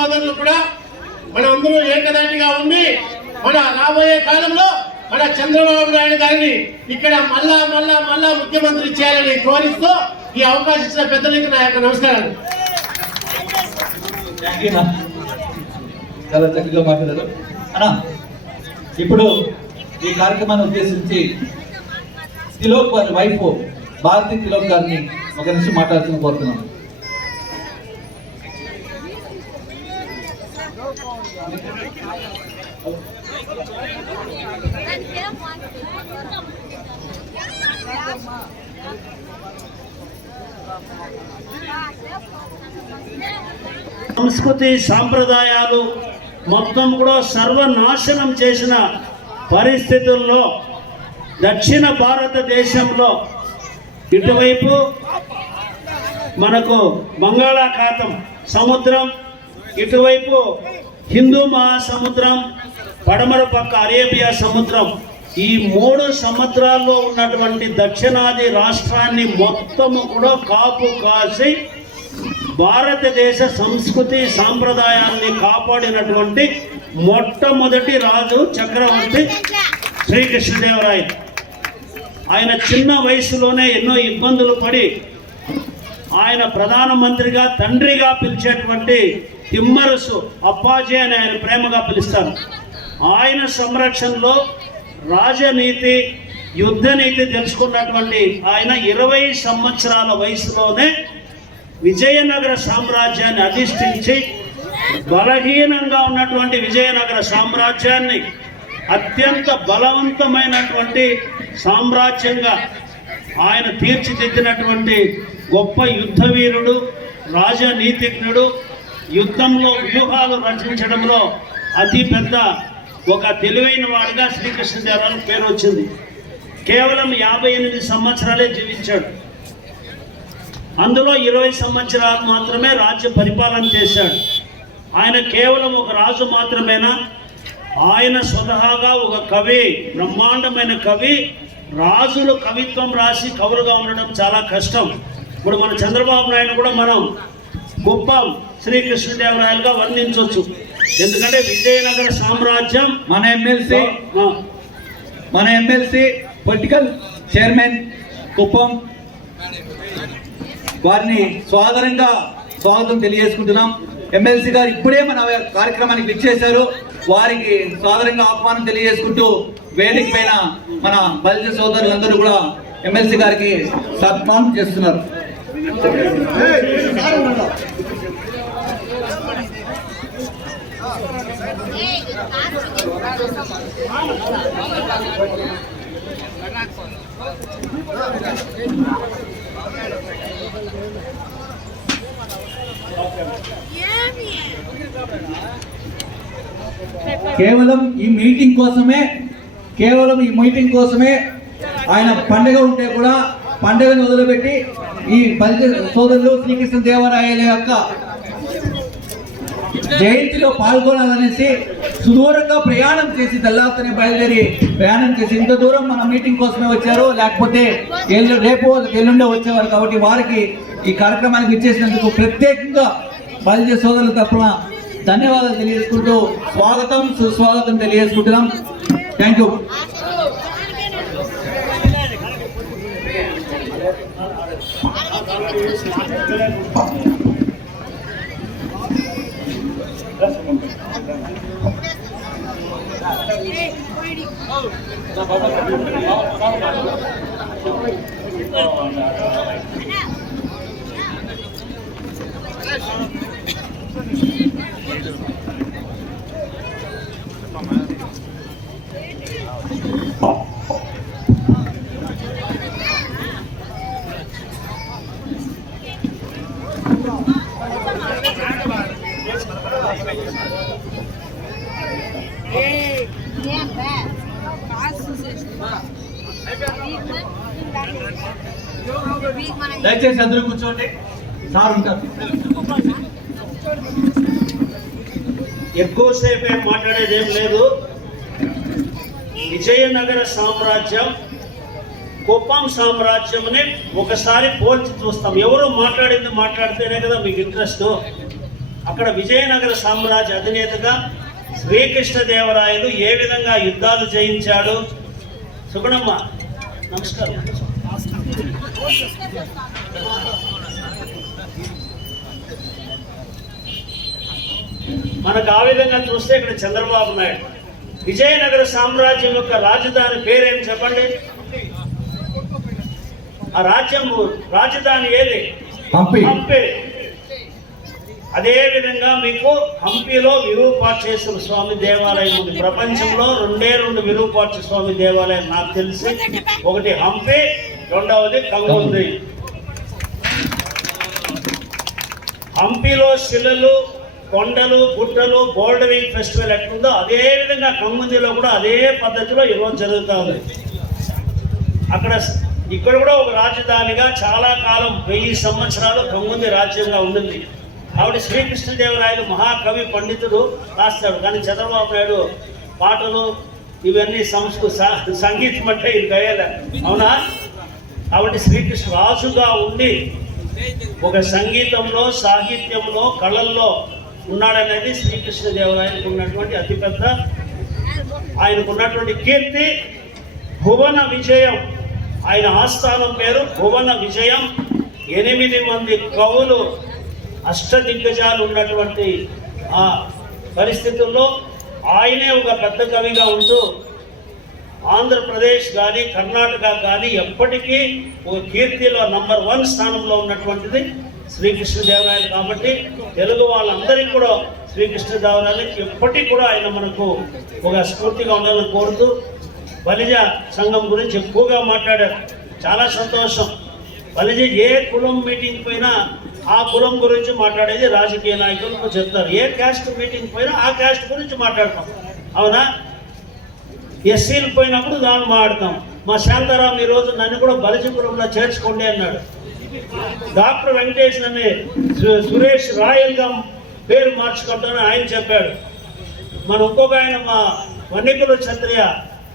సోదరులు కూడా మన అందరూ ఏకదాటిగా ఉండి మన రాబోయే కాలంలో మన చంద్రబాబు నాయుడు గారిని ఇక్కడ మళ్ళా ముఖ్యమంత్రి చేయాలని కోరిస్తూ ఈ అవకాశం ఇచ్చిన పెద్దలకి నా యొక్క నమస్కారాలు. చాలా చక్కగా మాట్లాడారు అన్నా. ఇప్పుడు ఈ కార్యక్రమాన్ని ఉద్దేశించి తిలోక్ వారి వైఫ్ భారతి తిలోక్ గారిని ఒక నిమిషం మాట్లాడుతూ కోరుతున్నాను. సంస్కృతి సాంప్రదాయాలు మొత్తం కూడా సర్వనాశనం చేసిన పరిస్థితుల్లో దక్షిణ భారతదేశంలో ఇటువైపు మనకు బంగాళాఖాతం సముద్రం, ఇటువైపు హిందూ మహాసముద్రం, పడమర పక్క అరేబియా సముద్రం, ఈ 3 సముద్రాల్లో ఉన్నటువంటి దక్షిణాది రాష్ట్రాన్ని మొత్తము కూడా కాపు కాసి భారతదేశ సంస్కృతి సాంప్రదాయాన్ని కాపాడినటువంటి మొట్టమొదటి రాజు చక్రవర్తి శ్రీకృష్ణదేవరాయ. ఆయన చిన్న వయసులోనే ఎన్నో ఇబ్బందులు పడి ఆయన ప్రధానమంత్రిగా తండ్రిగా పిలిచేటువంటి తిమ్మరసు అప్పాజీ అని ఆయన ప్రేమగా పిలుస్తారు. ఆయన సంరక్షణలో రాజనీతి యుద్ధ నీతి తెలుసుకున్నటువంటి ఆయన 20 సంవత్సరాల వయసులోనే విజయనగర సామ్రాజ్యాన్ని అధిష్ఠించి బలహీనంగా ఉన్నటువంటి విజయనగర సామ్రాజ్యాన్ని అత్యంత బలవంతమైనటువంటి సామ్రాజ్యంగా ఆయన తీర్చిదిద్దినటువంటి గొప్ప యుద్ధ వీరుడు, రాజనీతిజ్ఞుడు, యుద్ధంలో వ్యూహాలు రచించడంలో అతి పెద్ద ఒక తెలివైన వాడిగా శ్రీకృష్ణదేవరాయలు పేరు వచ్చింది. కేవలం 58 సంవత్సరాలే జీవించాడు. అందులో 20 సంవత్సరాలు మాత్రమే రాజ్య పరిపాలన చేశాడు. ఆయన కేవలం ఒక రాజు మాత్రమేనా? ఆయన స్వతహాగా ఒక కవి, బ్రహ్మాండమైన కవి. రాజులు కవిత్వం రాసి కవులుగా ఉండడం చాలా కష్టం. ఇప్పుడు మన చంద్రబాబు నాయుడు కూడా మనం గొప్ప శ్రీకృష్ణదేవరాయలుగా వర్ణించవచ్చు. ఎందుకంటే విజయనగర సామ్రాజ్యం మన ఎమ్మెల్సీ పొలిటికల్ చైర్మన్ కుప్పం వారిని స్వాగతం తెలియజేసుకుంటున్నాం. ఎమ్మెల్సీ గారు ఇప్పుడే మన కార్యక్రమానికి విచ్చేశారు. వారికి సాదరంగా ఆహ్వానం తెలియజేసుకుంటూ వేదిక పైన మన బలిజ సోదరులందరూ కూడా ఎమ్మెల్సీ గారికి సన్మానం చేస్తున్నారు. కేవలం ఈ మీటింగ్ కోసమే ఆయన పండుగ ఉంటే కూడా పండుగను వదిలిపెట్టి ఈ బలిజ సోదరులు శ్రీకృష్ణదేవరాయల యొక్క జయంతిలో పాల్గొనాలనేసి సుదూరంగా ప్రయాణం చేసి తెల్లారితోనే బయలుదేరి ప్రయాణం చేసి ఇంత దూరం మన మీటింగ్ కోసమే వచ్చారు, లేకపోతే రేపు ఎల్లుండే వచ్చేవారు. కాబట్టి వారికి ఈ కార్యక్రమానికి ఇచ్చేసినందుకు ప్రత్యేకంగా బలిజ సోదరుల తరఫున ధన్యవాదాలు తెలియజేసుకుంటూ స్వాగతం సుస్వాగతం తెలియజేసుకుంటున్నాం. Thank you. దయచేసి అందరూ కూర్చోండి. సార్ ఉంటారు. ఎక్కువసేపు ఏం మాట్లాడేది ఏం లేదు. విజయనగర సామ్రాజ్యం కుప్పం సామ్రాజ్యంని ఒకసారి పోల్చి చూస్తాం. ఎవరు మాట్లాడితేనే కదా మీకు ఇంట్రెస్ట్. అక్కడ విజయనగర సామ్రాజ్య అధినేతగా శ్రీకృష్ణదేవరాయలు ఏ విధంగా యుద్ధాలు జయించాడు. సుగుణమ్మ నమస్కారం. మనకు ఆ విధంగా చూస్తే ఇక్కడ చంద్రబాబు నాయుడు విజయనగర సామ్రాజ్యం యొక్క రాజధాని పేరేం చెప్పండి? ఆ రాజధాని ఏది? హంపి. అదే విధంగా మీకు హంపిలో విరూపాక్షేశ్వర స్వామి దేవాలయం ఉంది. ప్రపంచంలో రెండు విరూపాక్ష స్వామి దేవాలయం నాకు తెలిసి, ఒకటి హంపి, రెండవది కంగుంది. హంపిలో శిలలు, కొండలు, గుట్టలు, బోల్డరింగ్ ఫెస్టివల్ ఎట్లుందో అదే విధంగా కంగుందిలో కూడా అదే పద్ధతిలో ఈరోజు జరుగుతూ ఉంది. ఇక్కడ కూడా ఒక రాజధానిగా చాలా కాలం 1000 సంవత్సరాలు కంగుంది రాజ్యంగా ఉండింది. కాబట్టి శ్రీకృష్ణదేవరాయలు మహాకవి పండితుడు రాస్తాడు. కానీ చంద్రబాబు నాయుడు పాటలు ఇవన్నీ సంగీతం అంటే ఇది గయ్యాల, అవునా? కాబట్టి శ్రీకృష్ణ రాజుగా ఉండి ఒక సంగీతంలో, సాహిత్యంలో, కళల్లో ఉన్నాడనేది శ్రీకృష్ణదేవరాయలకు ఉన్నటువంటి అతిపెద్ద, ఆయనకు ఉన్నటువంటి కీర్తి. భువన విజయం ఆయన ఆస్థానం పేరు, భువన విజయం. 8 మంది కవులు, అష్టదిగ్గజాలు ఉన్నటువంటి ఆ పరిస్థితుల్లో ఆయనే ఒక పెద్ద కవిగా ఉంటూ ఆంధ్రప్రదేశ్ కానీ కర్ణాటక కానీ ఎప్పటికీ ఒక కీర్తిలో నంబర్ 1 స్థానంలో ఉన్నటువంటిది శ్రీకృష్ణదేవరాయలు. కాబట్టి తెలుగు వాళ్ళందరికీ కూడా శ్రీకృష్ణదేవరాయలు ఎప్పటికీ కూడా ఆయన మనకు ఒక స్ఫూర్తిగా ఉండాలని కోరుతూ, బలిజ సంఘం గురించి ఎక్కువగా మాట్లాడారు. చాలా సంతోషం. బలిజ ఏ కులం మీటింగ్ పోయినా ఆ కులం గురించి మాట్లాడేది రాజకీయ నాయకులకు చెప్తారు. ఏ క్యాస్ట్ మీటింగ్ పోయినా ఆ క్యాస్ట్ గురించి మాట్లాడతాం, అవునా? ఎస్సీలు పోయినప్పుడు దాన్ని మాట్లాడతాం. మా శాంతారాం ఈరోజు నన్ను కూడా బలిజ కులంలో చేర్చుకోండి అన్నాడు. డాక్టర్ వెంకటేష్ అని సురేష్ రాయల్గా పేరు మార్చుకుంటానని ఆయన చెప్పాడు. మన ఇంకొక ఆయన మా వన్నికుల క్షత్రియ,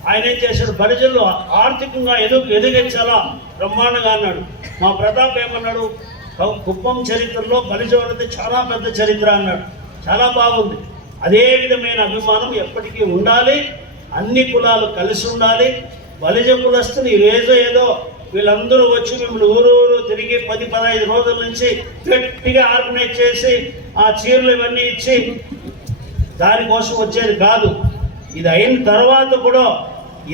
ఆయన ఏం చేశాడు, బలిజల్లో ఆర్థికంగా ఎదిగించాలా బ్రహ్మాండంగా అన్నాడు. మా ప్రతాప్ ఏమన్నాడు, కుప్పం చరిత్రలో బలిజవాళ్ళది చాలా పెద్ద చరిత్ర అన్నాడు. చాలా బాగుంది. అదే విధమైన అభిమానం ఎప్పటికీ ఉండాలి. అన్ని కులాలు కలిసి ఉండాలి. బలిజ కులస్తుని ఏదో వీళ్ళందరూ వచ్చి మిమ్మల్ని ఊరు తిరిగి 10-15 రోజుల నుంచి గట్టిగా ఆర్గనైజ్ చేసి ఆ చీరలు ఇవన్నీ ఇచ్చి దానికోసం వచ్చేది కాదు. ఇది అయిన తర్వాత కూడా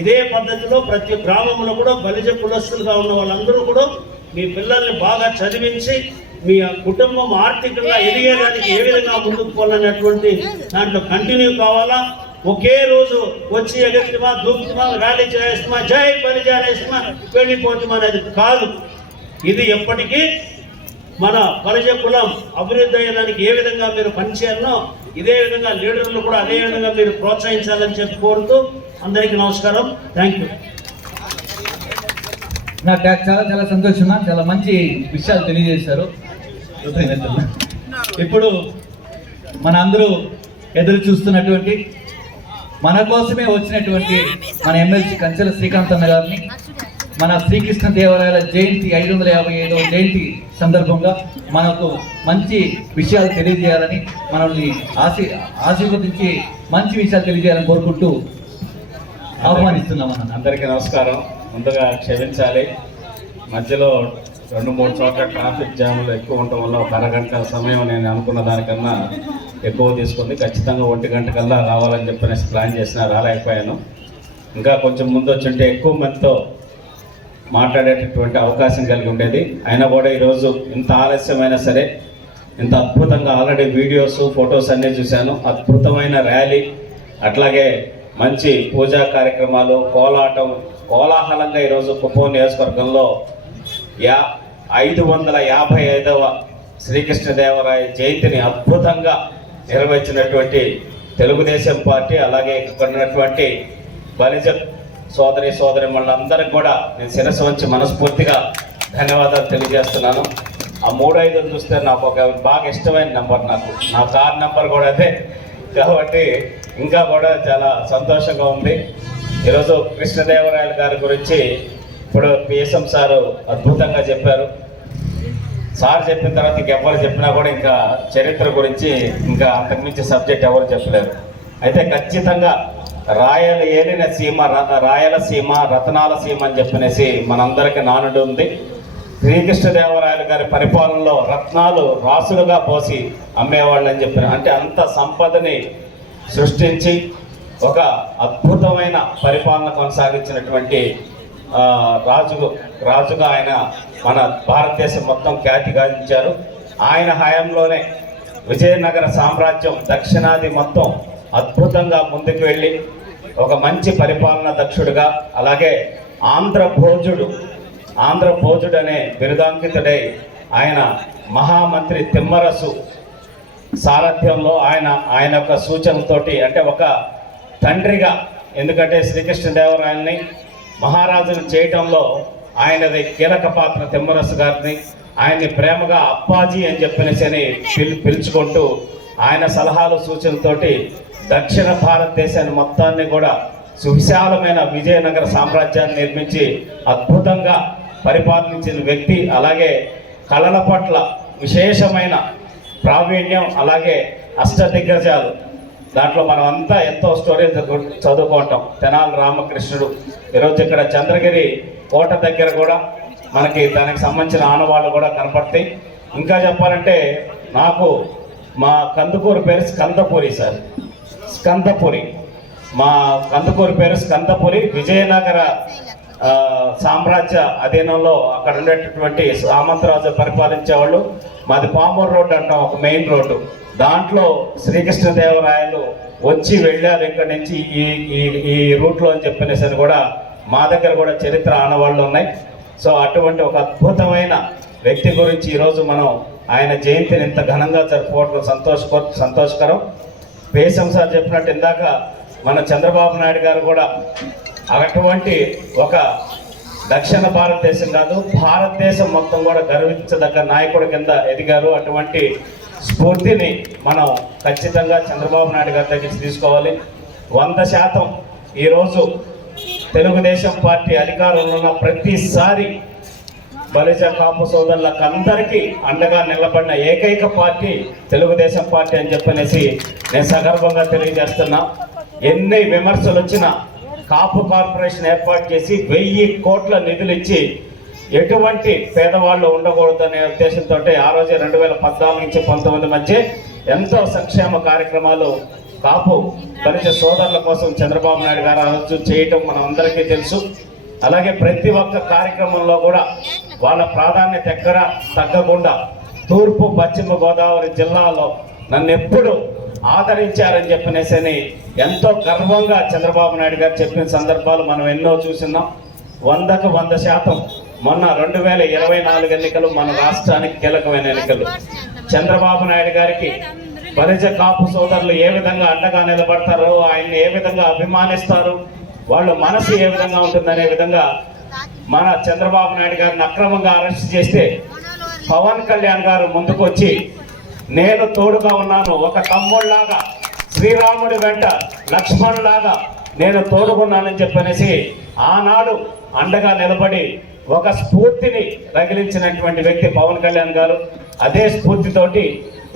ఇదే పద్ధతిలో ప్రతి గ్రామంలో కూడా బలిజ కులస్తులుగా ఉన్న వాళ్ళందరూ కూడా మీ పిల్లల్ని బాగా చదివించి మీ కుటుంబం ఆర్థికంగా ఎదిగేదానికి ఏ విధంగా ముందుకు పోవాలనేటువంటి దాంట్లో కంటిన్యూ కావాలా. ఒకే రోజు వచ్చి ఎగెత్తిమా, దూకుతుమా, ర్యాలీ చేస్తామా, జై బలిజారేస్తామా, వెళ్ళిపోతామా అనేది కాదు. ఇది ఎప్పటికీ మన బలిజ కులం అభివృద్ధి అయ్యేదానికి ఏ విధంగా మీరు పనిచేయాలనో ఇదే విధంగా లీడర్లు కూడా అదే విధంగా మీరు ప్రోత్సహించాలని చెప్పి కోరుతూ అందరికీ నమస్కారం. Thank you. నాకు చాలా సంతోషం. చాలా మంచి విషయాలు తెలియజేశారు. ఇప్పుడు మన అందరూ ఎదురు చూస్తున్నటువంటి, మన కోసమే వచ్చినటువంటి మన ఎమ్మెల్సీ కంచెల శ్రీకాంత్ అన్న గారిని మన శ్రీకృష్ణదేవరాయల జయంతి 555వ జయంతి సందర్భంగా మనకు మంచి విషయాలు తెలియజేయాలని, మనల్ని ఆశీర్వదించి మంచి విషయాలు తెలియజేయాలని కోరుకుంటూ ఆహ్వానిస్తున్నాం. అందరికీ నమస్కారం. ముందుగా క్షమించాలి, మధ్యలో 2-3 చోట్ల ట్రాఫిక్ జామ్లు ఎక్కువ ఉండటం వల్ల ఒక అరగంట సమయం నేను అనుకున్న దానికన్నా ఎక్కువ తీసుకుంది. ఖచ్చితంగా 1 గంట కల్లా రావాలని చెప్పనేసి ప్లాన్ చేసినా రాలేకపోయాను. ఇంకా కొంచెం ముందు వచ్చుంటే ఎక్కువ మందితో మాట్లాడేటటువంటి అవకాశం కలిగి ఉండేది. అయినా కూడా ఈరోజు ఇంత ఆలస్యమైనా సరే ఇంత అద్భుతంగా ఆల్రెడీ వీడియోస్, ఫొటోస్ అన్నీ చూశాను. అద్భుతమైన ర్యాలీ, అట్లాగే మంచి పూజా కార్యక్రమాలు, కోలాటం, కోలాహలంగా ఈరోజు కుప్పం నియోజకవర్గంలో 555వ శ్రీకృష్ణదేవరాయ జయంతిని అద్భుతంగా నిర్వహించినటువంటి తెలుగుదేశం పార్టీ, అలాగే ఇక్కడ ఉన్నటువంటి బలిజ సోదరి మనందరికి కూడా నేను శిరస్సు వంచి మనస్ఫూర్తిగా ధన్యవాదాలు తెలియజేస్తున్నాను. ఆ 35 చూస్తే నాకు ఒక బాగా ఇష్టమైన నెంబర్, నా కార్ నెంబర్ కూడా అదే. కాబట్టి ఇంకా కూడా చాలా సంతోషంగా ఉంది. ఈరోజు కృష్ణదేవరాయల గారి గురించి ఇప్పుడు పిఎస్ఎం సారు అద్భుతంగా చెప్పారు. సార్ చెప్పిన తర్వాత ఇంకెవ్వరు చెప్పినా కూడా ఇంకా చరిత్ర గురించి ఇంకా అంతకుమించి సబ్జెక్ట్ ఎవరు చెప్పలేరు. అయితే ఖచ్చితంగా ఏలిన సీమ రాయలసీమ రతనాల సీమ అని చెప్పనేసి మనందరికీ నానుడు ఉంది. శ్రీకృష్ణదేవరాయలు గారి పరిపాలనలో రత్నాలు రాసులుగా పోసి అమ్మేవాళ్ళు అని చెప్పిన, అంటే అంత సంపదని సృష్టించి ఒక అద్భుతమైన పరిపాలన కొనసాగించినటువంటి రాజుగా ఆయన మన భారతదేశం మొత్తం ఖ్యాతి గాంచారు. ఆయన హయాంలోనే విజయనగర సామ్రాజ్యం దక్షిణాది మొత్తం అద్భుతంగా ముందుకు వెళ్ళి ఒక మంచి పరిపాలనా దక్షుడుగా, అలాగే ఆంధ్రభోజుడు అనే బిరుదాంకితుడై ఆయన మహామంత్రి తిమ్మరసు సారథ్యంలో ఆయన యొక్క సూచనతోటి, అంటే ఒక తండ్రిగా, ఎందుకంటే శ్రీకృష్ణదేవరాయల్ని మహారాజును చేయటంలో ఆయనది కీలక పాత్ర. తిమ్మరసు గారిని ఆయన్ని ప్రేమగా అప్పాజీ అని చెప్పనేసి పిలుచుకుంటూ ఆయన సలహాలు సూచనతోటి దక్షిణ భారతదేశాన్ని మొత్తాన్ని కూడా సువిశాలమైన విజయనగర సామ్రాజ్యాన్ని నిర్మించి అద్భుతంగా పరిపాలించిన వ్యక్తి. అలాగే కళల పట్ల విశేషమైన ప్రావీణ్యం, అలాగే అష్టదిగ్గజాలు, దాంట్లో మనం అంతా ఎంతో స్టోరీస్ చదువుకుంటాం. తెనాలి రామకృష్ణుడు, ఈరోజు ఇక్కడ చంద్రగిరి కోట దగ్గర కూడా మనకి దానికి సంబంధించిన ఆనవాళ్ళు కూడా కనపడతాయి. ఇంకా చెప్పాలంటే నాకు మా కందుకూరు పేరు స్కందపురి సార్, స్కందపురి. మా కందుకూరు పేరు స్కందపురి. విజయనగర సామ్రాజ్య అధీనంలో అక్కడ ఉండేటటువంటి సామంతరాజు పరిపాలించేవాళ్ళు. మాది పామూరు రోడ్డు అంటాం, ఒక మెయిన్ రోడ్డు. దాంట్లో శ్రీకృష్ణదేవరాయలు వచ్చి వెళ్ళారు ఇక్కడి నుంచి ఈ రూట్లో అని చెప్పినేసరి కూడా మా దగ్గర కూడా చరిత్ర ఆనవాళ్ళు ఉన్నాయి. సో అటువంటి ఒక అద్భుతమైన వ్యక్తి గురించి ఈరోజు మనం ఆయన జయంతిని ఇంత ఘనంగా జరుపుకోవడం సంతోషకరం. పేసం సార్ చెప్పినట్టు ఇందాక మన చంద్రబాబు నాయుడు గారు కూడా అటువంటి ఒక దక్షిణ భారతదేశం కాదు, భారతదేశం మొత్తం కూడా గర్వించదగ్గ నాయకుడి కింద ఎదిగారు. అటువంటి స్ఫూర్తిని మనం ఖచ్చితంగా చంద్రబాబు నాయుడు గారి దగ్గర తీసుకోవాలి. 100% ఈరోజు తెలుగుదేశం పార్టీ అధికారంలో ఉన్న ప్రతిసారి బలిజ కాపు సోదరులకు అందరికీ అండగా నిలబడిన ఏకైక పార్టీ తెలుగుదేశం పార్టీ అని చెప్పనేసి నేను సగర్వంగా తెలియజేస్తున్నా. ఎన్ని విమర్శలు వచ్చినా కాపు కార్పొరేషన్ ఏర్పాటు చేసి 1000 కోట్ల నిధులు ఇచ్చి ఎటువంటి పేదవాళ్ళు ఉండకూడదనే ఉద్దేశంతో ఆ రోజు 2014 నుంచి 19 మధ్య ఎంతో సంక్షేమ కార్యక్రమాలు కాపు బలిజ సోదరుల కోసం చంద్రబాబు నాయుడు గారు ఆ రోజు చేయటం మనం అందరికీ తెలుసు. అలాగే ప్రతి ఒక్క కార్యక్రమంలో కూడా వాళ్ళ ప్రాధాన్యత ఎక్కడ తగ్గకుండా తూర్పు పశ్చిమ గోదావరి జిల్లాలో నన్ను ఎప్పుడు ఆదరించారని చెప్పనేసి ఎంతో గర్వంగా చంద్రబాబు నాయుడు గారు చెప్పిన సందర్భాలు మనం ఎన్నో చూస్తున్నాం. 100కు 100% మొన్న 2024 ఎన్నికలు మన రాష్ట్రానికి కీలకమైన ఎన్నికలు. చంద్రబాబు నాయుడు గారికి బలిజ కాపు సోదరులు ఏ విధంగా అండగా నిలబడతారో, ఆయన్ని ఏ విధంగా అభిమానిస్తారు, వాళ్ళు మనసు ఏ విధంగా ఉంటుందనే విధంగా మన చంద్రబాబు నాయుడు గారిని అక్రమంగా అరెస్ట్ చేస్తే పవన్ కళ్యాణ్ గారు ముందుకు వచ్చి నేను తోడుగా ఉన్నాను, ఒక తమ్ముళ్లాగా శ్రీరాముడి వెంట లక్ష్మణులాగా నేను తోడుకున్నానని చెప్పనేసి ఆనాడు అండగా నిలబడి ఒక స్ఫూర్తిని రగిలించినటువంటి వ్యక్తి పవన్ కళ్యాణ్ గారు. అదే స్ఫూర్తితోటి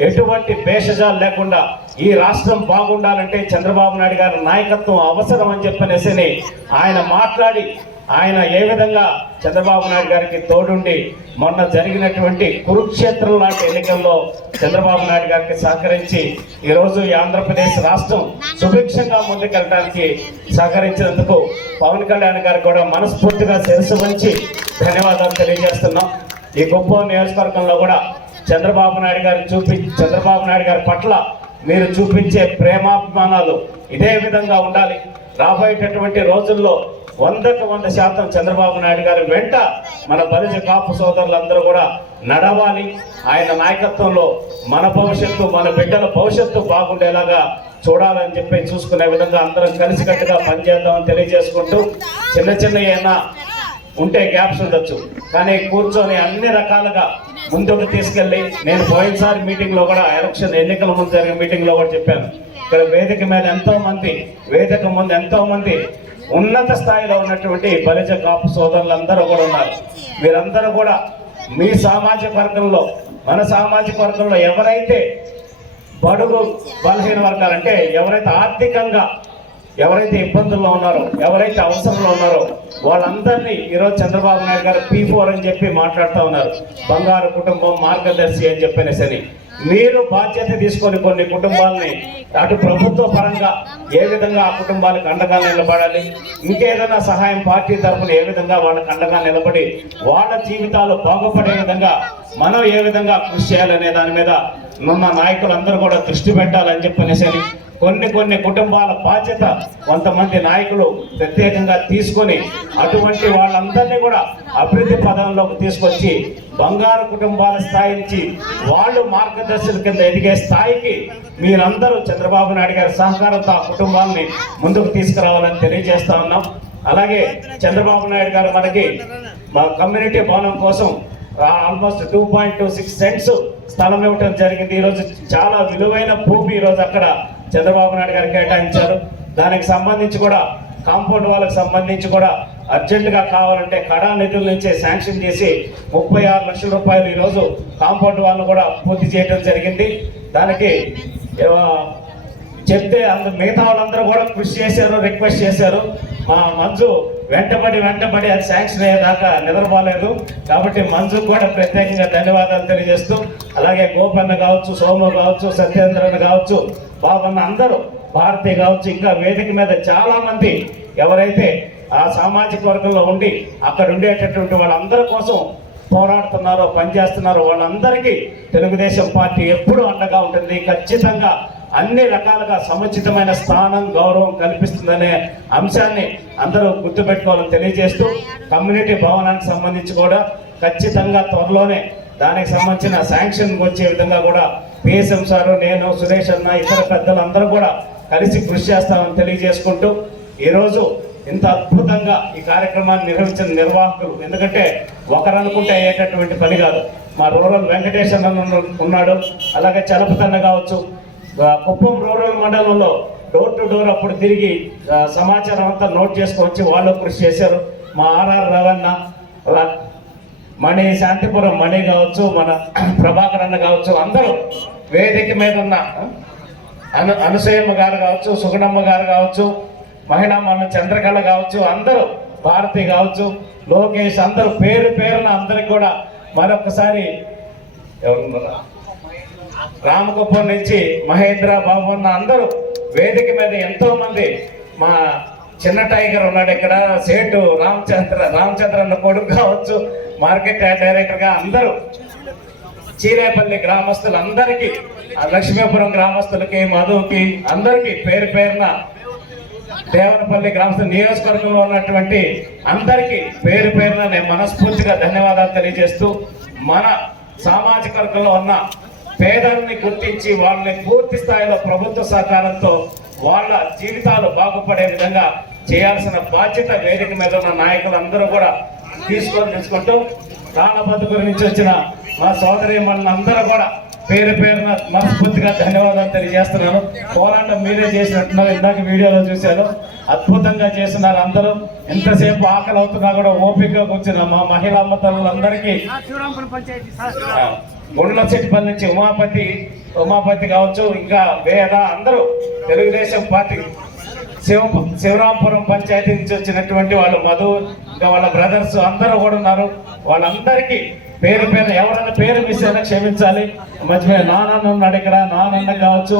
ఎటువంటి భేషజాలు లేకుండా ఈ రాష్ట్రం బాగుండాలంటే చంద్రబాబు నాయుడు గారి నాయకత్వం అవసరం అని చెప్పనేసి ఆయన మాట్లాడి, ఆయన ఏ విధంగా చంద్రబాబు నాయుడు గారికి తోడుండి మొన్న జరిగినటువంటి కురుక్షేత్రం లాంటి ఎన్నికల్లో చంద్రబాబు నాయుడు గారికి సహకరించి ఈరోజు ఈ ఆంధ్రప్రదేశ్ రాష్ట్రం సుభిక్షంగా ముందుకెళ్ళడానికి సహకరించినందుకు పవన్ కళ్యాణ్ గారికి కూడా మనస్ఫూర్తిగా శిరస్సు వంచి ధన్యవాదాలు తెలియజేస్తున్నాం. ఈ గొప్ప నియోజకవర్గంలో కూడా చంద్రబాబు నాయుడు గారి పట్ల మీరు చూపించే ప్రేమాభిమానాలు ఇదే విధంగా ఉండాలి. రాబోయేటటువంటి రోజుల్లో 100కు 100% చంద్రబాబు నాయుడు గారి వెంట మన బలిజ కాపు సోదరులందరూ కూడా నడవాలి. ఆయన నాయకత్వంలో మన భవిష్యత్తు, మన బిడ్డల భవిష్యత్తు బాగుండేలాగా చూడాలని చెప్పి చూసుకునే విధంగా అందరం కలిసికట్టుగా పనిచేద్దామని తెలియజేసుకుంటూ, చిన్న ఏమైనా ఉంటే గ్యాప్స్ ఉండొచ్చు, కానీ కూర్చొని అన్ని రకాలుగా ముందుకు తీసుకెళ్ళి, నేను పోయినసారి మీటింగ్లో కూడా ఎన్నికల ముందు జరిగిన మీటింగ్లో కూడా చెప్పాను, ఇక్కడ వేదిక మీద ఎంతో మంది ఉన్నత స్థాయిలో ఉన్నటువంటి బలిజ కాపు సోదరులందరూ కూడా ఉన్నారు. వీరందరూ కూడా మీ సామాజిక వర్గంలో, మన సామాజిక వర్గంలో ఎవరైతే బడుగు బలహీన వర్గాలు అంటే ఎవరైతే ఆర్థికంగా ఎవరైతే ఇబ్బందుల్లో ఉన్నారో, ఎవరైతే అవసరంలో ఉన్నారో వాళ్ళందరినీ ఈరోజు చంద్రబాబు నాయుడు గారు P4 అని చెప్పి మాట్లాడుతూ ఉన్నారు. బంగారు కుటుంబం, మార్గదర్శి అని చెప్పినసరి మీరు బాధ్యత తీసుకొని కొన్ని కుటుంబాలని అటు ప్రభుత్వ పరంగా ఏ విధంగా ఆ కుటుంబాలకు అండగా నిలబడాలి, ఇంకేదైనా సహాయం పార్టీ తరఫున ఏ విధంగా వాళ్ళకి అండగా నిలబడి వాళ్ళ జీవితాలు బాగుపడే విధంగా మనం ఏ విధంగా కృషి చేయాలనే దాని మీద ఉన్న నాయకులందరూ కూడా దృష్టి పెట్టాలని చెప్పనేసి కొన్ని కుటుంబాల బాధ్యత కొంతమంది నాయకులు ప్రత్యేకంగా తీసుకొని అటువంటి వాళ్ళందరినీ కూడా అభివృద్ధి పదంలోకి తీసుకొచ్చి బంగారు కుటుంబాల స్థాయి నుంచి వాళ్ళు మార్గదర్శకుల కింద ఎదిగే స్థాయికి మీరందరూ చంద్రబాబు నాయుడు గారి సహకారంతో ఆ కుటుంబాలని ముందుకు తీసుకురావాలని తెలియజేస్తా ఉన్నాం. అలాగే చంద్రబాబు నాయుడు గారు మనకి మా కమ్యూనిటీ భవనం కోసం ఆల్మోస్ట్ 2.26 సెంట్స్ స్థలం ఇవ్వటం జరిగింది. ఈరోజు చాలా విలువైన భూమి ఈరోజు అక్కడ చంద్రబాబు నాయుడు గారు కేటాయించారు. దానికి సంబంధించి కూడా కాంపౌండ్ వాళ్ళకి సంబంధించి కూడా అర్జెంటుగా కావాలంటే కడా నిధుల నుంచే శాంక్షన్ చేసి 36 లక్షల రూపాయలు ఈరోజు కాంపౌండ్ వాళ్ళను కూడా పూర్తి చేయడం జరిగింది. దానికి చెప్తే మిగతా వాళ్ళందరూ కూడా కృషి చేశారు, రిక్వెస్ట్ చేశారు. మా మంజు వెంటబడి అది శాంక్షన్ అయ్యేదాకా నిద్రపోలేదు. కాబట్టి మంజుకు కూడా ప్రత్యేకంగా ధన్యవాదాలు తెలియజేస్తూ, అలాగే గోపన్న కావచ్చు, సోము కావచ్చు, సత్యేంద్రన్ కావచ్చు, బాబన్న అందరూ, భారతి కావచ్చు, ఇంకా వేదిక మీద చాలా మంది ఎవరైతే ఆ సామాజిక వర్గంలో ఉండి అక్కడ ఉండేటటువంటి వాళ్ళందరి కోసం పోరాడుతున్నారో, పనిచేస్తున్నారో వాళ్ళందరికీ తెలుగుదేశం పార్టీ ఎప్పుడూ అండగా ఉంటుంది. ఖచ్చితంగా అన్ని రకాలుగా సముచితమైన స్థానం, గౌరవం కల్పిస్తుందనే అంశాన్ని అందరూ గుర్తుపెట్టుకోవాలని తెలియజేస్తూ, కమ్యూనిటీ భవనానికి సంబంధించి కూడా ఖచ్చితంగా త్వరలోనే దానికి సంబంధించిన శాంక్షన్ వచ్చే విధంగా కూడా పిఎస్ఎం సారు, నేను, సురేష్ అన్న, ఇతర పెద్దలందరూ కూడా కలిసి కృషి చేస్తామని తెలియజేసుకుంటూ, ఈరోజు ఇంత అద్భుతంగా ఈ కార్యక్రమాన్ని నిర్వహించిన నిర్వాహకులు, ఎందుకంటే ఒకరు అనుకుంటే అయ్యేటటువంటి పని కాదు. మా రూరల్ వెంకటేశ్వర ఉన్నాడు, అలాగే చలపతన్న కావచ్చు, కుప్పం రూరల్ మండలంలో డోర్ టు డోర్ అప్పుడు తిరిగి సమాచారం అంతా నోట్ చేసుకొచ్చి వాళ్ళు కృషి చేశారు. మా ఆర్ఆర్ రవణ, మణి, శాంతిపురం మణి కావచ్చు, మన ప్రభాకర్ అన్న కావచ్చు, అందరూ వేదిక మీద ఉన్న అనసూయమ్మ గారు కావచ్చు, సుగుణమ్మ గారు కావచ్చు, మహిళా మన చంద్రకళ కావచ్చు, అందరూ, భారతి కావచ్చు, లోకేష్, అందరూ పేరు పేరున అందరికి కూడా మరొకసారి రామకుప్పం నుంచి మహేంద్ర బాబు అన్న అందరూ వేదిక మీద ఎంతో మంది, మా చిన్న టైగర్ ఉన్నాడు ఇక్కడ, సేటు రామచంద్ర అన్న కొడుకు కావచ్చు, మార్కెట్ డైరెక్టర్ గా అందరూ, చీరేపల్లి గ్రామస్తులందరికీ, లక్ష్మీపురం గ్రామస్తులకి, మధుకి, అందరికీ పేరు పేరున, దేవనపల్లి గ్రామస్తుల నియోజకవర్గంలో ఉన్నటువంటి అందరికీ పేరు పేరున నేను మనస్ఫూర్తిగా ధన్యవాదాలు తెలియజేస్తూ, మన సామాజిక వర్గంలో ఉన్న పేదల్ని గుర్తించి వాళ్ళని పూర్తి స్థాయిలో ప్రభుత్వ సహకారంతో వాళ్ళ జీవితాలు బాగుపడే విధంగా చేయాల్సిన బాధ్యత వేదిక మీద ఉన్న నాయకులందరూ కూడా తీసుకుంటూ, రాళ్ళబద్దుగురి నుంచి వచ్చిన మా సోదరి మనందరూ కూడా పేరు పేరున మనస్ఫూర్తిగా ధన్యవాదాలు తెలియజేస్తున్నాను. పోరాటం మీరే చేసినట్టున్నారు, ఇందాక వీడియోలో చూశాను, అద్భుతంగా చేస్తున్నారు అందరూ. ఎంతసేపు ఆకలి అవుతున్నా కూడా ఓపికగా కూర్చున్న మా మహిళా అమ్మతల్లందరికీ, గుండ్లచెట్టిపల్లి నుంచి ఉమాపతి కావచ్చు, ఇంకా వేద, అందరూ తెలుగుదేశం పార్టీ శివరాంపురం పంచాయతీ నుంచి వచ్చినటువంటి వాళ్ళు, మధు, ఇంకా వాళ్ళ బ్రదర్స్ అందరూ కూడా ఉన్నారు. వాళ్ళందరికీ పేరు పేరు, ఎవరైనా పేరు మిస్ అయినా క్షమించాలి. మధ్య నానన్న ఉన్నాడు ఇక్కడ, నానన్న కావచ్చు,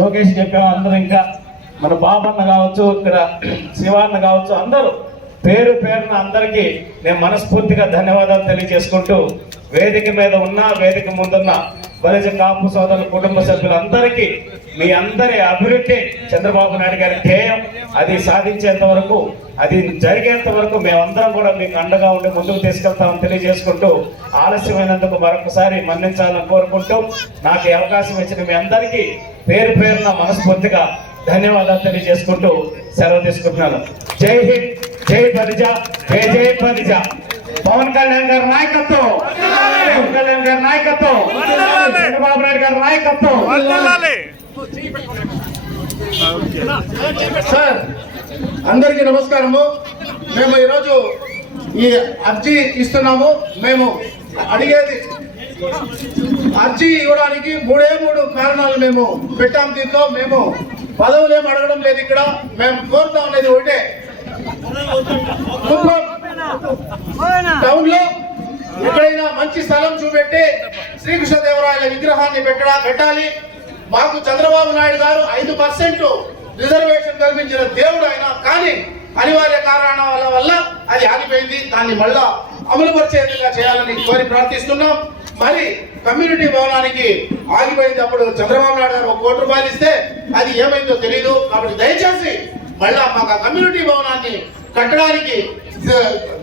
లోకేష్ చెప్పాము అందరూ, ఇంకా మన బాబన్న కావచ్చు, ఇక్కడ శివాన్న కావచ్చు, అందరూ పేరు పేరున అందరికీ నేను మనస్ఫూర్తిగా ధన్యవాదాలు తెలియజేసుకుంటూ, వేదిక మీద ఉన్న, వేదిక ముందున్న బలిజ కాపు సోదరుల కుటుంబ సభ్యులందరికీ మీ అందరి అభివృద్ధి చంద్రబాబు నాయుడు గారి ధ్యేయం. అది సాధించేంత వరకు, అది జరిగేంత వరకు మేమందరం కూడా మీకు అండగా ఉండి ముందుకు తీసుకెళ్తామని తెలియజేసుకుంటూ, ఆలస్యమైనందుకు మరొకసారి మన్నించాలని కోరుకుంటూ, నాకు ఈ అవకాశం ఇచ్చిన మీ అందరికీ పేరు పేరున మనస్ఫూర్తిగా ధన్యవాదాలు తెలియజేసుకుంటూ సెలవు తీసుకుంటున్నాను. జై హింద్, జై బలిజ, జై జై బలిజ. పవన్ కళ్యాణ్ గారి నాయకత్వం, పవన్ కళ్యాణ్ గారి నాయకత్వం, చంద్రబాబు నాయుడు గారి నాయకత్వం. సార్ అందరికీ నమస్కారము. మేము ఈరోజు ఈ అర్జీ ఇస్తున్నాము. మేము అడిగేది అర్జీ ఇవ్వడానికి మూడు కారణాలు మేము పెట్టాం. దీంట్లో మేము పదవులు ఏమి అడగడం లేదు. ఇక్కడ మేము కోరుతా ఉన్నది ఒకటే, టౌన్ లో ఎక్కడైనా మంచి స్థలం చూపెట్టి శ్రీకృష్ణదేవరాయల విగ్రహాన్ని పెట్టాలి. మాకు చంద్రబాబు నాయుడు గారు 5% రిజర్వేషన్ కల్పించిన దేవుడు అయినా కానీ అనివార్య కారణాల వల్ల అది ఆగిపోయింది. దాన్ని మళ్ళా అమలుపరిచేదిగా చేయాలని కోరి ప్రార్థిస్తున్నాం. మరి కమ్యూనిటీ భవనానికి ఆగిపోయింది. అప్పుడు చంద్రబాబు నాయుడు గారు 1 కోటి రూపాయలు ఇస్తే అది ఏమైందో తెలియదు. కాబట్టి దయచేసి మళ్ళా మాకు ఆ కమ్యూనిటీ భవనాన్ని కట్టడానికి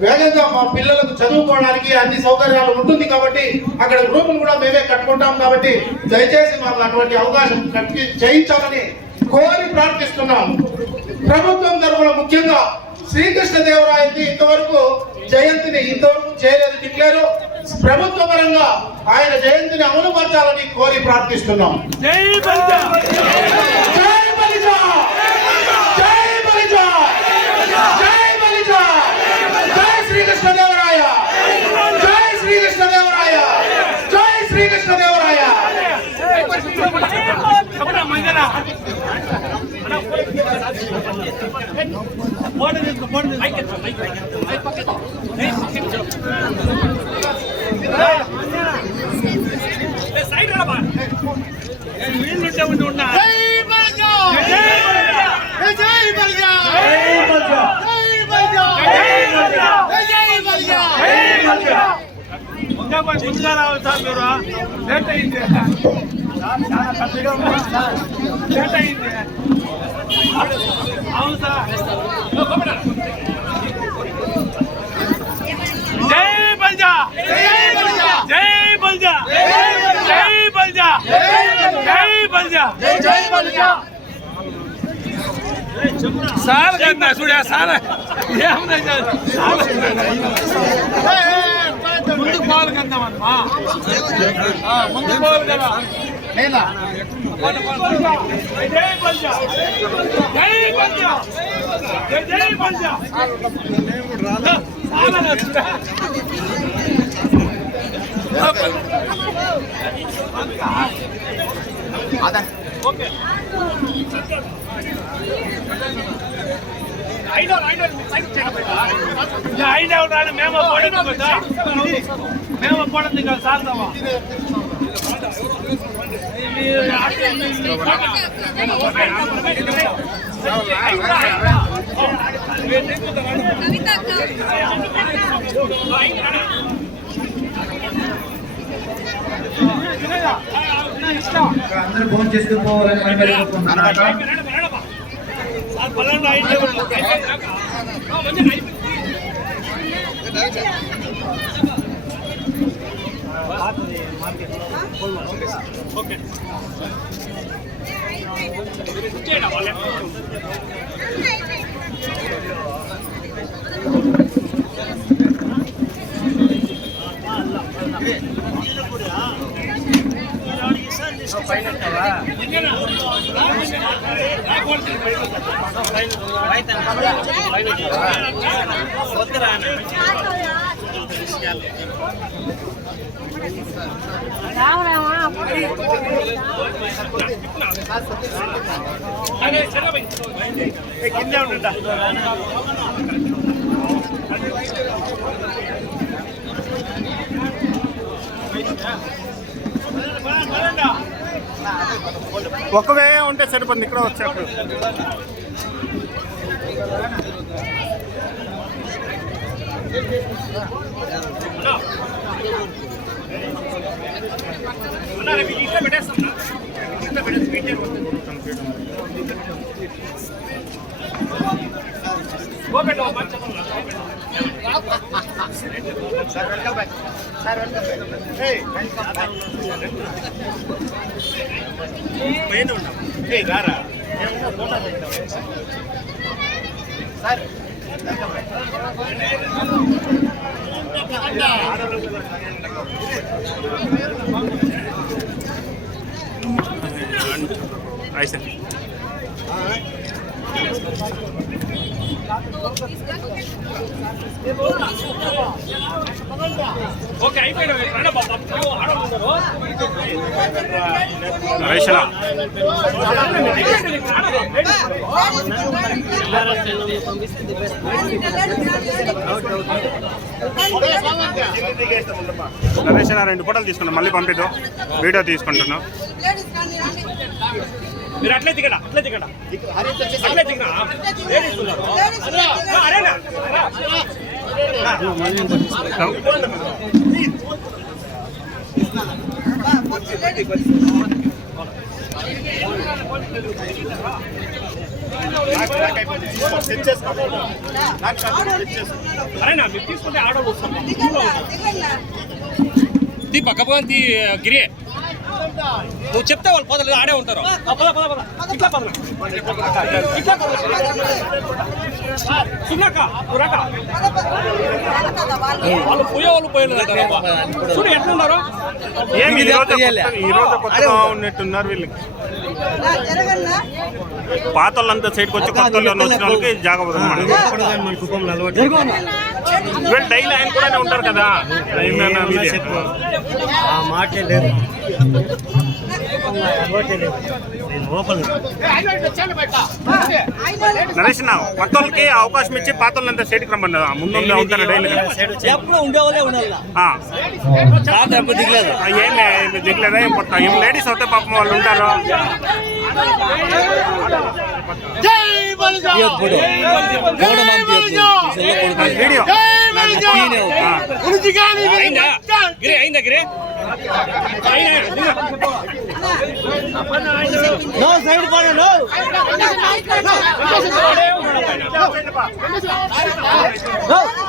వేగంగా మా పిల్లలకు చదువుకోవడానికి అన్ని సౌకర్యాలు ఉంటుంది. కాబట్టి అక్కడ రూములు కూడా మేమే కట్టుకుంటాం. కాబట్టి దయచేసి మాకు అటువంటి అవకాశం చేయించాలని కోరి ప్రార్థిస్తున్నాం. ప్రభుత్వం తరఫున ముఖ్యంగా శ్రీకృష్ణదేవరాయలకి ఇంతవరకు జయంతిని చేయలేదు డిక్లేరు. ప్రభుత్వ పరంగా ఆయన జయంతిని అమలుపరచాలని కోరి ప్రార్థిస్తున్నాం. జై బలిజా, జై బలిజా, జై బలిజా, జై బలిజా, జై శ్రీకృష్ణదేవరాయ, జై శ్రీకృష్ణదేవరాయ, జై శ్రీకృష్ణదేవరాయ. ముందుగా రావాలి సార్, మీరు లేట్ అయింది, లేట్ అయింది. అవును సార్. జై బలిజా, జై బలిజా, జై బలిజా, జై బలిజా, జై బలిజా. సార్ కన్నా చూడా సార్ ఏమన్నా ముందుకు పోవాలి కదామమ్మా, ముందుకు పోవాలి కదా. జై బలిజా, జై బలిజా, జై బలిజా. ఓకే మేము పడింది కదా, మేము పడింది కదా సార్. అందరూ ఫోన్ చేస్తూ పోవాలని కింద ఉంటుందా ఒకవే ఉంటే సరిపోతుంది. ఇక్కడ వచ్చాక ఓకే అయిపోయింది నరేష్ 2 ఫోటోలు తీసుకున్నాం, మళ్ళీ పంపిద్దాం. వీడియో తీసుకుంటున్నాం. మీరు అట్లే దిగడా అట్లే దిగడా అట్లే దిగడా అరేనా అరేనా మీరు తీసుకుంటే ఆర్డర్ వస్తాం తీ పక్క తీ గిరి నువ్వు చెప్తే వాళ్ళు పోతలేదు ఆడే ఉంటారు వాళ్ళు పోయేవాళ్ళు పోయలేదు చూడు ఎట్లున్నారు ఏమి ఈ రోజు కొత్తగా ఉన్నట్టున్నారు వీళ్ళకి. పాత వాళ్ళంతా సైడ్కి వచ్చి కొత్త వాళ్ళు వచ్చిన వాళ్ళకి జాగ్రత్త. వీళ్ళు డైలీ ఆయన కూడా ఉంటారు కదా. మాటే లేదు నరేష్ కొత్త వాళ్ళకి అవకాశం ఇచ్చి పాత వాళ్ళంతా సైడ్కి రమ్మన్నారు. ముందు ఉంటారు డైలీ. ఎప్పుడు ఉండేవాళ్ళే ఉండాలి. ఏమి దిగలేదా ఏం కొత్త ఏం లేడీస్ అవుతే పాపం వాళ్ళు ఉంటారు. వీడియో అయిందా గిరి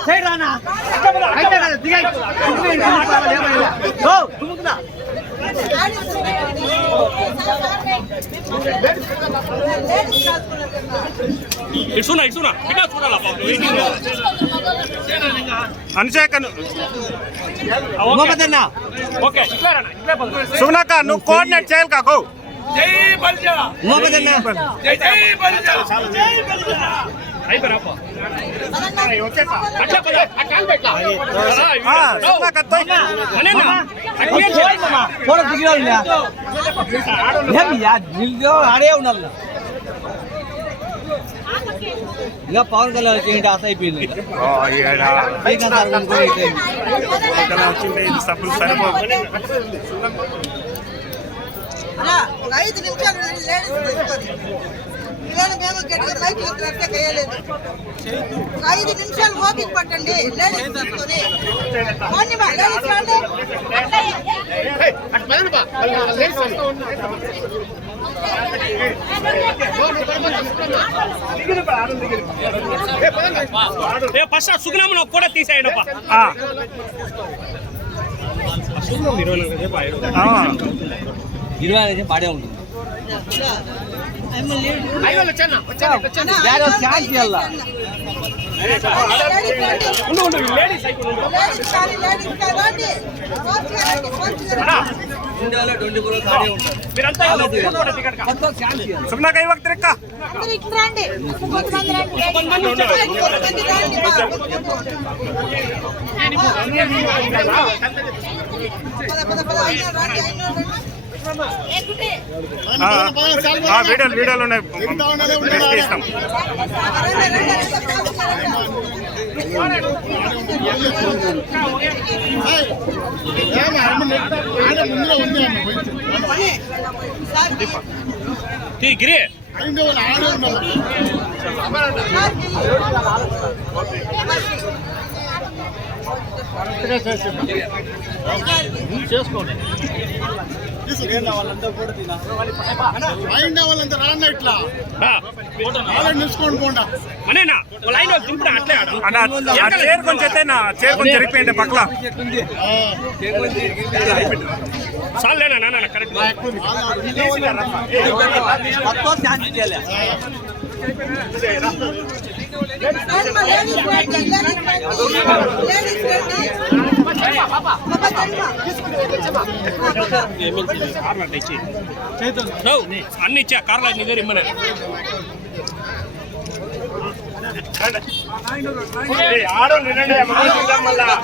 సైడ్ రానా ఇటున్నా ఇటున్నా ఇట్లా చూడాలా అనుషేఖన్ ఓకే ఇట్లా రానా ఇట్లా సునక నువ్వు కోఆర్డినేట్ చేయాలి కాకు. జై బల్జా జై జై బల్జా జై బల్జా అయిపోరా అట్లా పద అట్లా పెట్టా సునక తోయ్ అనేనా ఫోటో దిగిరా ఆడే ఉండాలి. ఇంకా పవన్ కళ్యాణ్ చేయండి ఆశ అయిపోయింది. సబ్బులు సరిపోదు. 5 నిమిషాలు లేడీస్ తీసుకొని ఇవాళ మేము గట్టిగా లైట్ కట్టే వేయలేదు. 5 నిమిషాలు ఓపిక పట్టండి లేడీస్ తీసుకొని లేడీస్ రండి. ఫస్ట్ సుగ్నామను కూడా తీసేయండి 25 పాడే ఉంటుంది. సునక ఈ వక్త రెక్క రండి కొంతమంది వీడియోలు ఉన్నాయి ఇస్తాం. గిరి చేసుకోండి వాళ్ళంతా రాండి ఇట్లా నిలుచుకోండి పోండా అనేనా లైన్ దింపుడు అట్లే చేరుకొని చెత్తేనా చేరుకొని జరిగిపోయింది పక్కల చాలేనా నాన్న కరెక్ట్ అన్ని ఇచ్చా కార్లో నీ దగ్గర ఇమ్మనే ఆడోళ్ళు వినండి మళ్ళా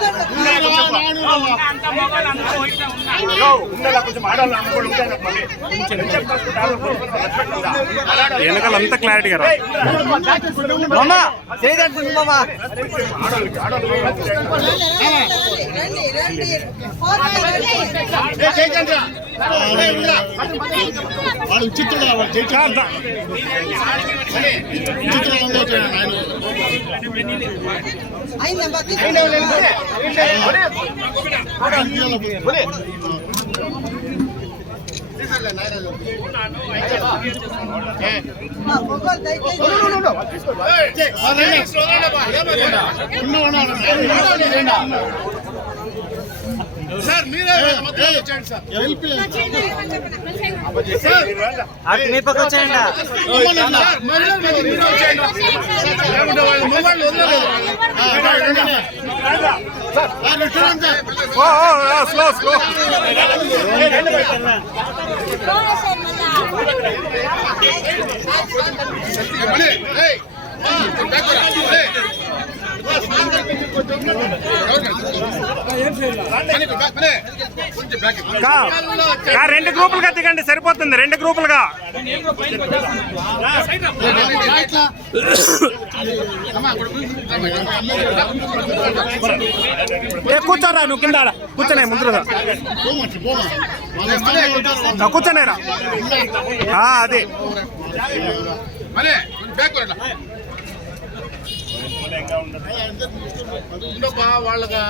కొంచెం ఆడోళ్ళు అమ్ముకోవడం వెనకాలంతా క్లారిటీగా రా వాడు చిత్తుడు సార్ మీరే మీ పక్క వచ్చేయండి స్లో స్లో రెండు గ్రూపులుగా దిగండి సరిపోతుంది, రెండు గ్రూపులుగా. కూర్చోరా నువ్వు కింద కూర్చొనే ముందుగా కూర్చొనేరా అదే వాళ్ళకి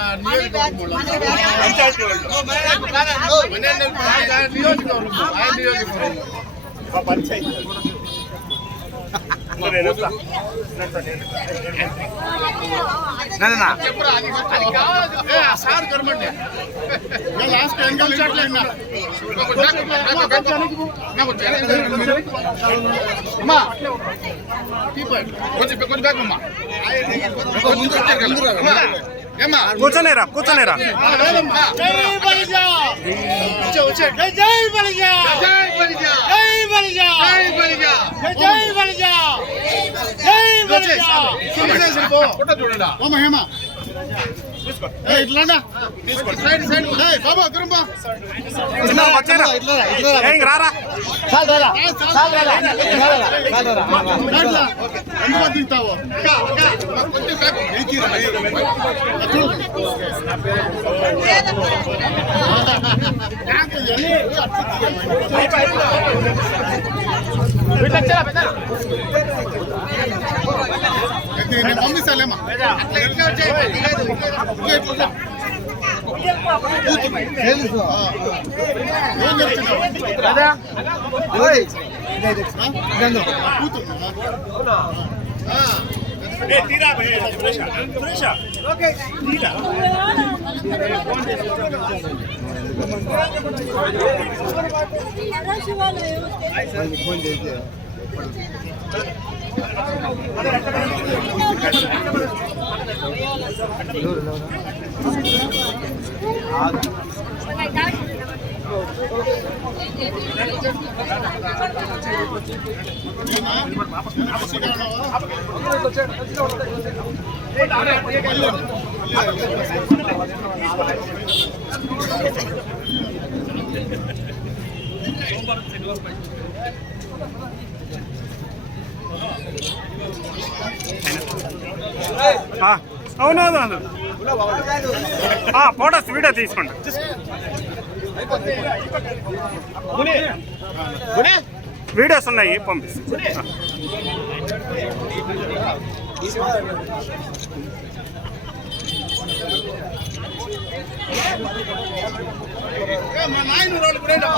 సార్ కరమండి లాస్ట్ వెనకాల అమ్మా కొంచెం బ్యాక్ అమ్మా కూర్చొనేరా కూర్చొనేరా రారా పంపిస్తాలేమ్మా అవునవును ఫోటోస్ వీడియో తీసుకోండి. వీడియోస్ ఉన్నాయి పంపిస్తాను. మా నాయన రోడ్డు కూడా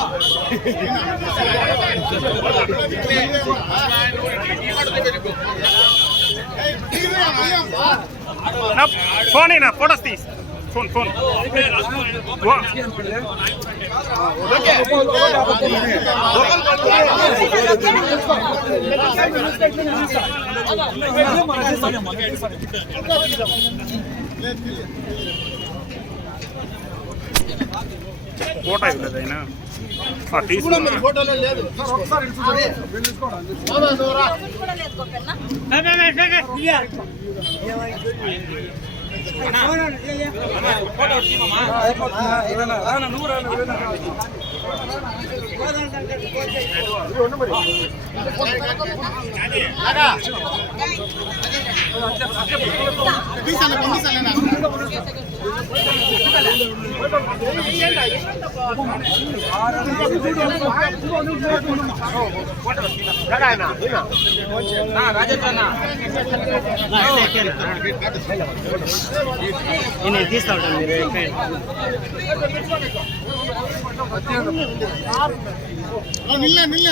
ఫోన్ అయినా ఫోటోస్ తీసి ఫోన్ ఫోన్ ఫోటో ఇవ్వలేదు ఆయన ఫోటోలో లేదు. మామా, నువ్వు రా. నేను తీస్తా ఉంటాను మీరు నిల్ల నిల్ల.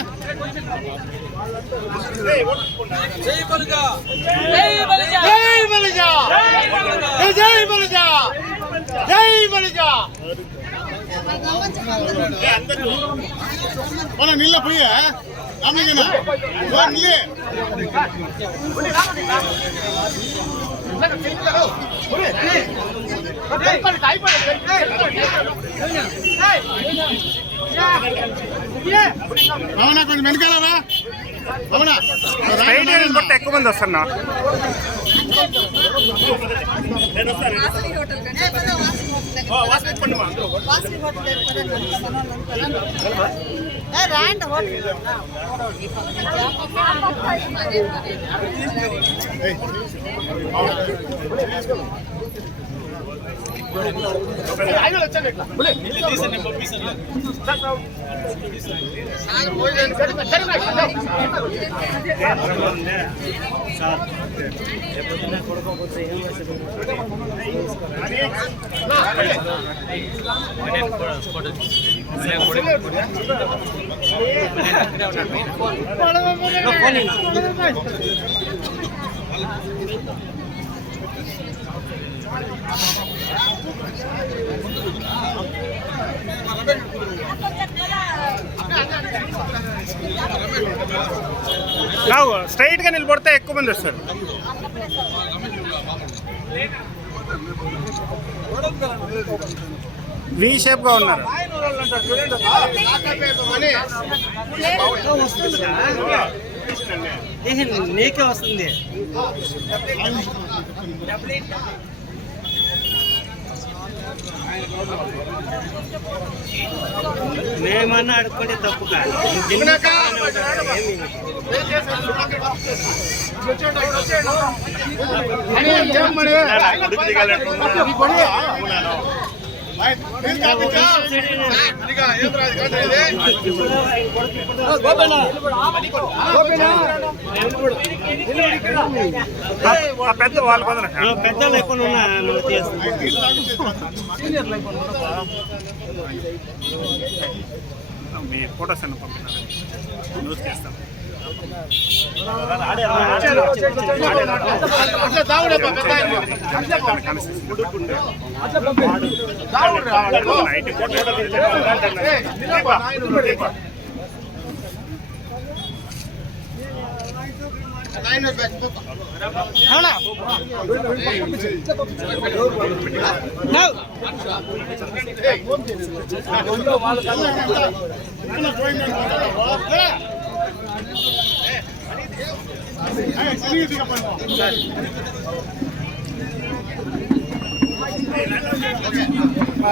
జై బలిజా, జై బలిజా, జై బలిజా, జై బలిజా. మన నిల్ల పోయి రామలింగన నిల్లే. అవునా, కొంచెం వెనకాలరా. అవునా, స్ట్రైట్ గా నిలబడితే ఎక్కువ మంది వస్తున్నా స్ట్రైట్ గా నిలబడితే ఎక్కువ మంది వస్తారు. వి షేప్ గా ఉన్నారు. నీకే వస్తుంది. మేమన్నా అడుక్కుంటే తప్పు కాదు. పెద్ద వాళ్ళ పెద్దలు ఎక్కువ మీ ఫోటోస్ అన్న పంపినారు, న్యూస్ చేస్తాం.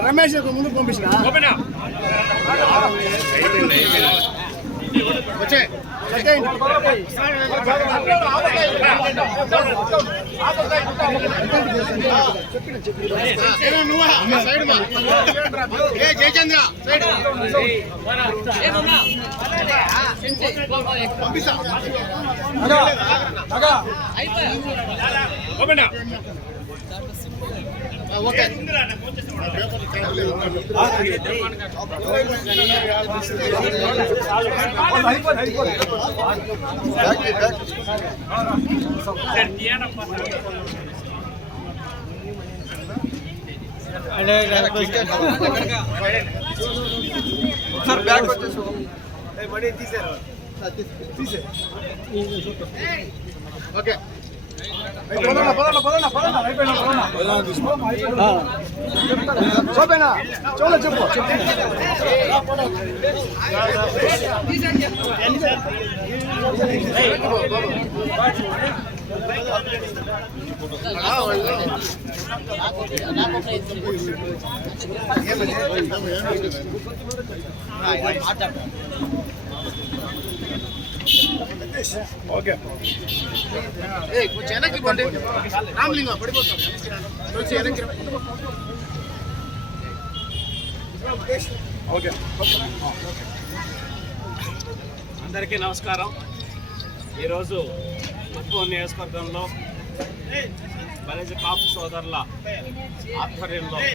రమేష్ ముందు పంపించిన వచ్చే జయచంద్ర ఓకే బ్యాగ్ వచ్చేసి తీసారు ఓకే అందరికీ నమస్కారం. ఈరోజు ముప్పూరు నియోజకవర్గంలో బలిజ కాపు సోదరుల ఆధ్వర్యంలో